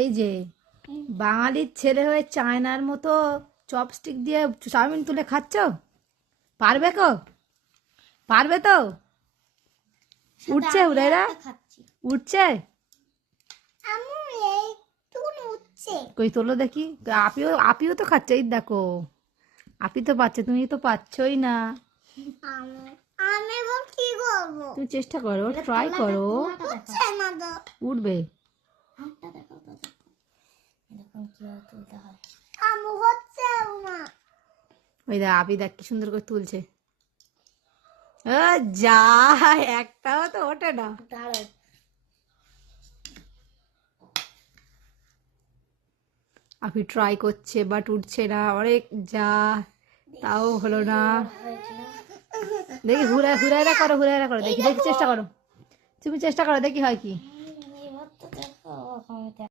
এই যে বাঙালির ছেলে হয়ে চায়নার মতো চপস্টিক দিয়ে চাউমিন তুলে খাচ্ছ, পারবে কো? পারবে তো? উঠছে হুরাইরা, উঠছে। কই তোলো দেখি। আপিও তো খাচ্ছে, এই দেখো আপি তো পাচ্ছে, তুমি তো পাচ্ছই না। আমি কি করবো? তুমি চেষ্টা করো, ট্রাই করো, উঠবে। ওই দেখ আপি দেখ কি সুন্দর করে তুলছে। যা, একটাও তো ওঠে না। আপনি ট্রাই করছে বাট উঠছে না, অনেক যা, তাও হলো না। দেখি হুরাইরা করো, হুরাইরা করো, দেখি দেখি চেষ্টা করো, তুমি চেষ্টা করো দেখি হয় কি।